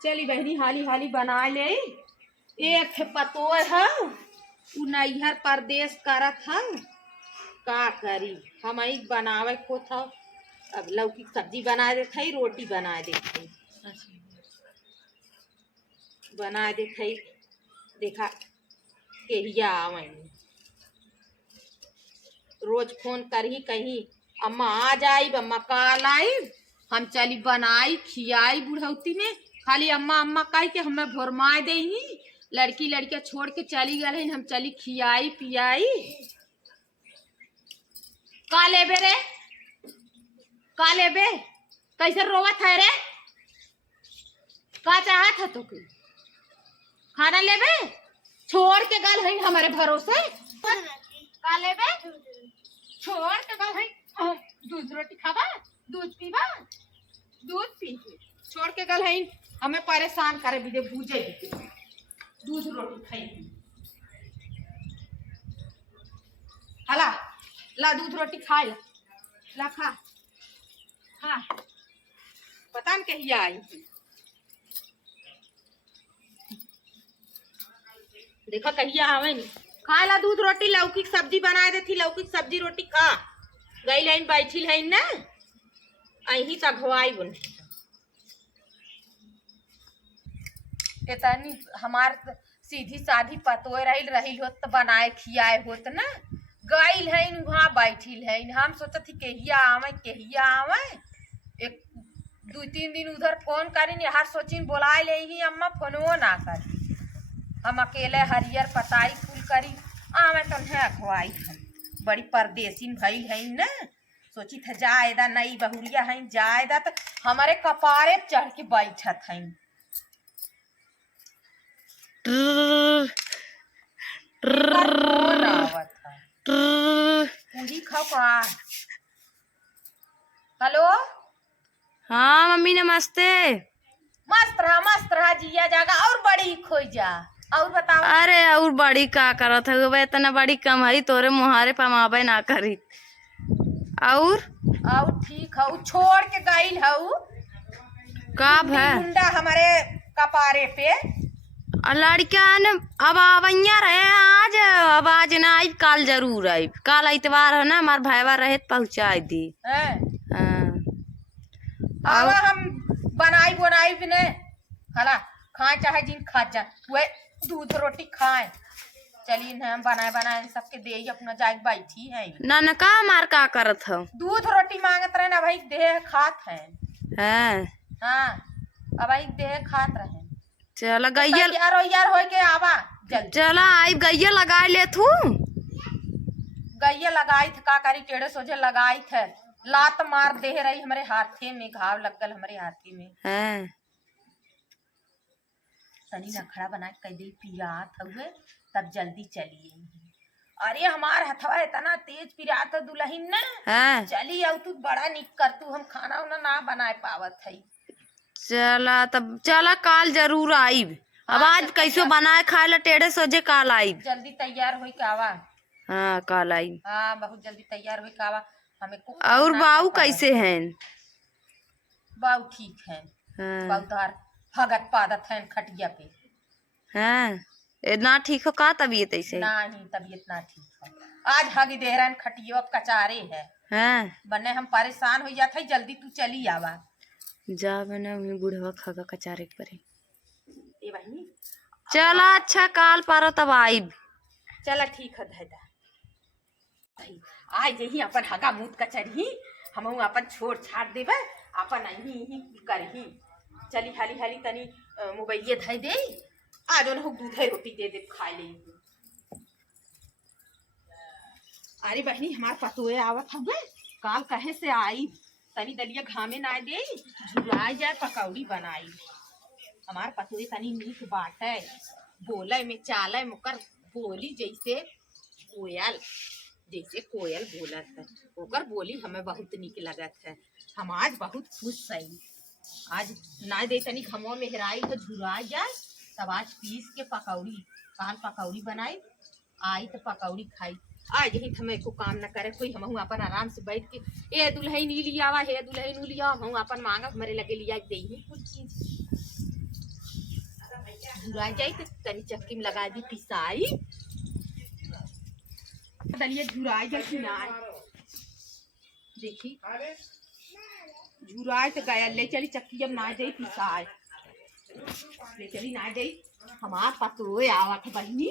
चली बहनी हाली हाली बना ले। एक पतो है उ नैहर परदेश करत है, का करी हम ही बनावे को था। अब लौकी सब्जी बना देते ही, रोटी बना देते बना देते। देखा केहिया आवे रोज फोन करही कहीं अम्मा आ जाई, अम्मा काल आई, हम चली बनाई खियाई बुढ़ौती में। खाली अम्मा अम्मा कह के हमें भोरमाए दे ही। लड़की लड़कियां छोड़ के चली गए, हम चली खियाई पियाई। का लेबे रे, का लेबे, कैसे रोवत है रे, का चाहत है तो खाना लेबे, छोड़ के गल है हमारे भरोसे। का लेबे, छोड़ के गल है, दूध रोटी खावा, दूध पीवा, दूध पी छोड़ के गल है हमें परेशान करे भी दे, भूजे भी दूध रोटी खाई। हला ला दूध रोटी खा ला खा। हाँ पता न कहिया आई, देखो कहिया आवे नहीं। खा ला दूध रोटी, लौकी की सब्जी बनाए देती, लौकी की सब्जी रोटी खा। गई लाइन बैठी लाइन ना अही तक हवाई बुन इतनी हमार सीधी साधी पतोए रही होत तो बनाए खियाए होत ना। गई है वहाँ बैठी है, हम सोचत थी केहिया आवे। एक दो तीन दिन उधर फोन करी हर सोचिन बोलाए ले ही, अम्मा फोनवो ना करी। हम अकेले हरियर पताई फूल करी आवे तो खुआई है। बड़ी परदेसी भई है न, सोची था जायदा नई बहुरिया है, जायदा तो हमारे कपारे चढ़ के बैठत है। पूरी खाओ का। हेलो हाँ मम्मी नमस्ते। मस्त रहा जिया जागा और बड़ी खोई जा। और बताओ। अरे और बड़ी का करत है, इतना बड़ी कमाई तोरे मुहारे पमावे ना करी। और ठीक है, छोड़ के गई है कब है मुंडा हमारे कपारे पे। लड़का ने अब आवैया रहे आज, अब आज ना आई, कल जरूर आई। कल इतवार है ना, हमार भाईवा रहे पहुँचा दी। आवा हम बनाई भी ने हला खाए चाहे जिन खा जा वे दूध रोटी खाए। चलिए हम बनाए सबके दे अपना जाए बैठी है ना का मार का करत हो, दूध रोटी मांगत रहे ना भाई, देह खात है। हाँ अब भाई देह खात रहे। चला गैया यार हो के आवा जल्दी। चला आई गैया लगा ले तू। गैया लगाई थे का करी, टेढ़े सोझे लगाई थे, लात मार दे रही हमारे हाथे में, घाव लग गल हमारे हाथे में। तनी नखड़ा बना के दे पियात हुए तब जल्दी चलिए। अरे हमार हथवा इतना तेज पिरात दुल्हन न, चली अब तू बड़ा निक कर तू, हम खाना उना ना बनाए पावत है। चला तब चला काल जरूर आई। अब आज कैसो बनाए खाए ला टेढ़े सोझे काल आई। जल्दी तैयार हो के आवा। हाँ काल आई। हाँ बहुत जल्दी तैयार हो के आवा। हमें और बाऊ कैसे हैं? बाऊ ठीक है। बाऊ तार भगत पादत है खटिया पे। ना ठीक हो का तबीयत ऐसे? नहीं तबीयत ना ठीक हो, आज हगी दे रहा खटिया कचारे है। बने हम परेशान हो जाते, जल्दी तू चली आवा। जा बना बुढ़वा खागा कचारे पर। ए बहनी चला अच्छा काल पारो तब आई। चला ठीक है दादा, आज यही अपन हगा मूत कचरही, हम अपन छोड़ छाड़ देवे, अपन यही करही। चली हाली हाली तनी मोबाइल धई दे, आज उन्हें दूध रोटी दे दे खा ले। अरे बहनी हमार पतोए आवत हवे, काल कहे से आई, तनी दलिया घामे ना दे, झुलाई जाए पकौड़ी बनाई। हमार पतोए तनी नीक बाटे, बोले में चाले मुकर बोली जैसे कोयल बोलत है, ओकर बोली हमें बहुत नीक लगत है। हम आज बहुत खुश सही। आज ना दे तनी खमो में हेराई तो झुरा जाए, तब आज पीस के पकौड़ी, काल पकौड़ी बनाई, आई तो पकौड़ी खाई। आज ही हमें को काम न करे कोई, हम अपन आराम से बैठ के ए दुल्हन नी लिया, हे दुल्हन लिया, हम अपन मांगा हमारे लगे लिया दे कुछ चीज। झुरा जाई तो तनी चक्की में लगा दी पिसाई दलिया झुरा जाई कि ना देखी झुराए तो गया ले चली चक्की जब ना जाई पिसाई ले चली ना जाई हमार पतोए आवत बहिनी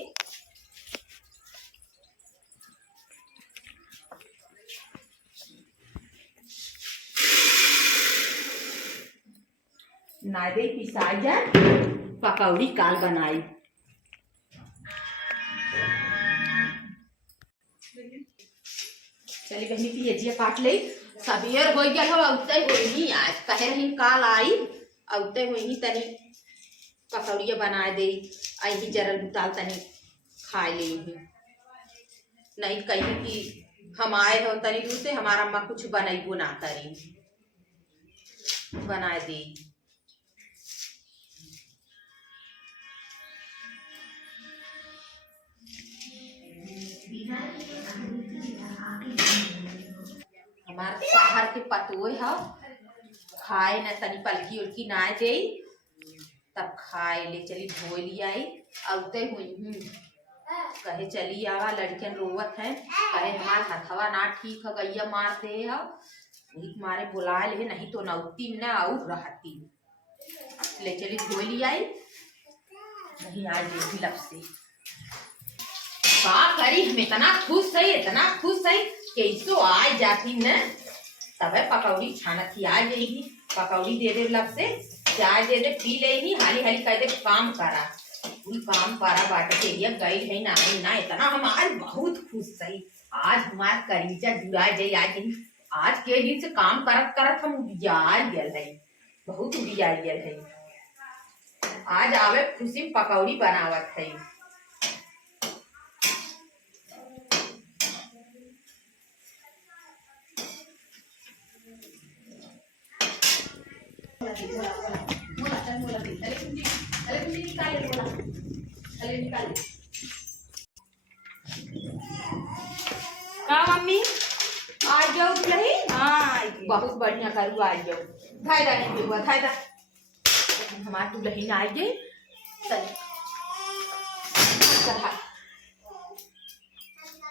ना दे पिसाई जाए पकौड़ी काल बनाई चली बहनी की ये काट ले सबेर हो गया हो औते होई आज कहे रही काल आई औते होई तनी पकौड़िया बना दे आई ही जरल बुताल तनी खा ले नहीं कही कि हम आए हो तनी दूर से हमारा अम्मा कुछ बनाइबो ना करी बना दे हमार शहर के पतोए है खाए न तनी पलकी उलकी ना दे तब खाए ले चली धो लियाई औते हुई कहे चली आवा लड़कियन रोवत है कहे हमार हथवा ना ठीक है गैया मार दे है वही मारे बुला ले नहीं तो नौती में ना और रहती ले चली धो लियाई नहीं आज देखी लब से का करी हम इतना खुश है कैसो आ जाती न तब पकौड़ी छानती आ जाएगी पकौड़ी दे दे लब से चाय दे दे पी ले हाली हाली कह दे काम करा कुल काम करा बाटे के लिए गई है ना इतना हम आज बहुत खुश है आज हमार करीजा जुड़ा जाए आज के दिन से काम करत करत हम उड़िया गल है बहुत उड़िया गल है आज आवे खुशी में पकौड़ी बनावत है का मम्मी आ जाओ नहीं हाँ बहुत बढ़िया करू आ जाओ फायदा नहीं हुआ फायदा हमार तू लही ना आइए चल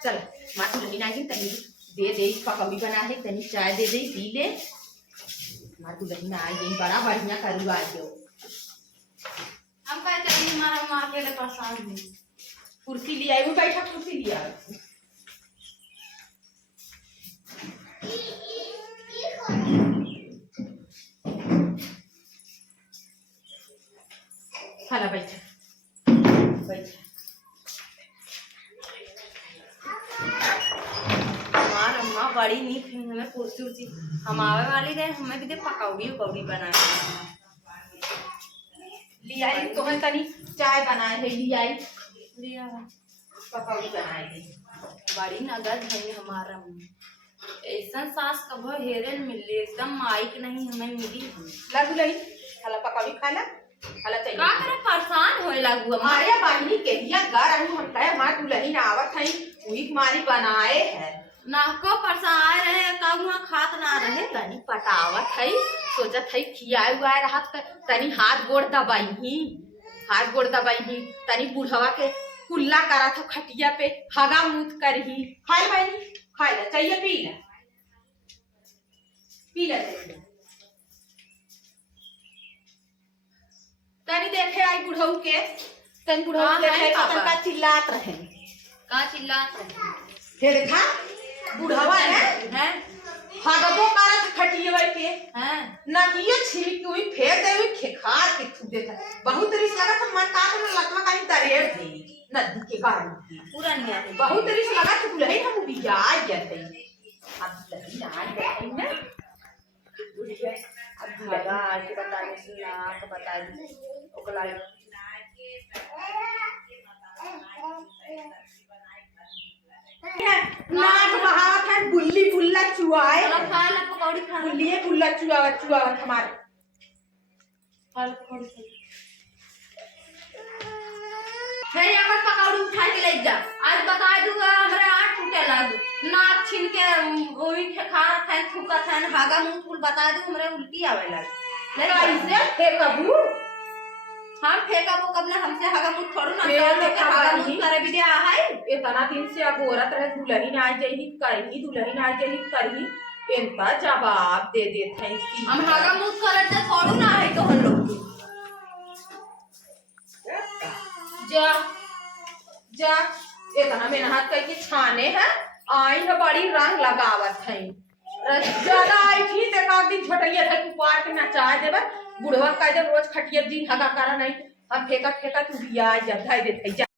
चल माँ तू लही ना आइए तनी दे पकौड़ी बना है तनी चाय दे पी ले माँ तू लही ना आइए बड़ा बढ़िया करू आ जाओ हम क्या करें हमारा माँ अकेले परेशान है कुर्सी ले आई वो बैठा कुर्सी ले आई खाला बैठा हमार अम्मा बड़ी नीक है हमें कुर्सी उर्सी हम आवे वाली रहे हमें भी दे पकौड़ी उकौड़ी बनाए लिया तो है तनी चाय बनाए है लिया लिया पकौड़ी बनाए है बड़ी नगद है हमारा ऐसा सास कभो हेरे मिली एकदम माइक नहीं हमें मिली लागू लई खाला पकौड़ी खाला खाला चाहिए का करे परेशान होए लागू हमारे बाहिनी के दिया घर रहू हम कहे मां तू लही ना आवत है वही मारी बनाए है ना को परेशान रहे कहूँ खात ना रहे तनी पटावत है सोचत है खियाए हुआ रहत तनी हाथ गोड़ दबाई तनी बुढ़वा के कुल्ला करा था खटिया पे हगा मूत करही खाए बहनी खाए ला चाहिए पी ला तनी देखे आई बुढ़ऊ के तनी बुढ़ऊ देखे का चिल्लात रहे हे देखा बुढ़वा है हगबो करत खटिए पे हैं नकिए छिल के वही फेर दे वही खेखार के थू देता बहुत रिस लगा तो मन का में लतवा कहीं दरेड़ थी नदी के गाड़ी पूरा नहीं आते बहुत रिस लगा तो बुलही हम बिया गया थे अब लगी ना गए ना अब लगा के बताने से ना तो बता दी ओकला नाक बहावत है बुल्ली बुल्ला चुआए खा ला पकौड़ी खा बुल्ली बुल्ला चुआवत हमारे फल पकौड़ी फिर यहाँ पकौड़ी उठा के ले जा आज बता दूंगा हमारे आठ टूटे लागू नाक छीन के वही खा थे थूका थे हागा मुंह फूल बता दूं हमारे उल्टी आवे लगे कैसे हे कबू हम फेंका वो कब ना हमसे हगा मुंह थोड़ू ना फेर तो लोग देखा हगा बानी। मुंह करे बिदे है इतना दिन से अब औरत रहे दुल्हन आ जाही करही दुल्हन आ जाही करही इनका जवाब दे देते हैं हम हगा मुंह करत तो थोड़ू ना है तो हम लोग जा जा इतना मेहनत करके छाने हैं आई है बड़ी रंग लगावत है ज्यादा आई थी तो एक दिन छोटैया था कि पार्क में चाय देवे बुढ़वा कह दे रोज खटिया दिन हगा करा नहीं हम फेंका फेंका तू बिया जब धाई देते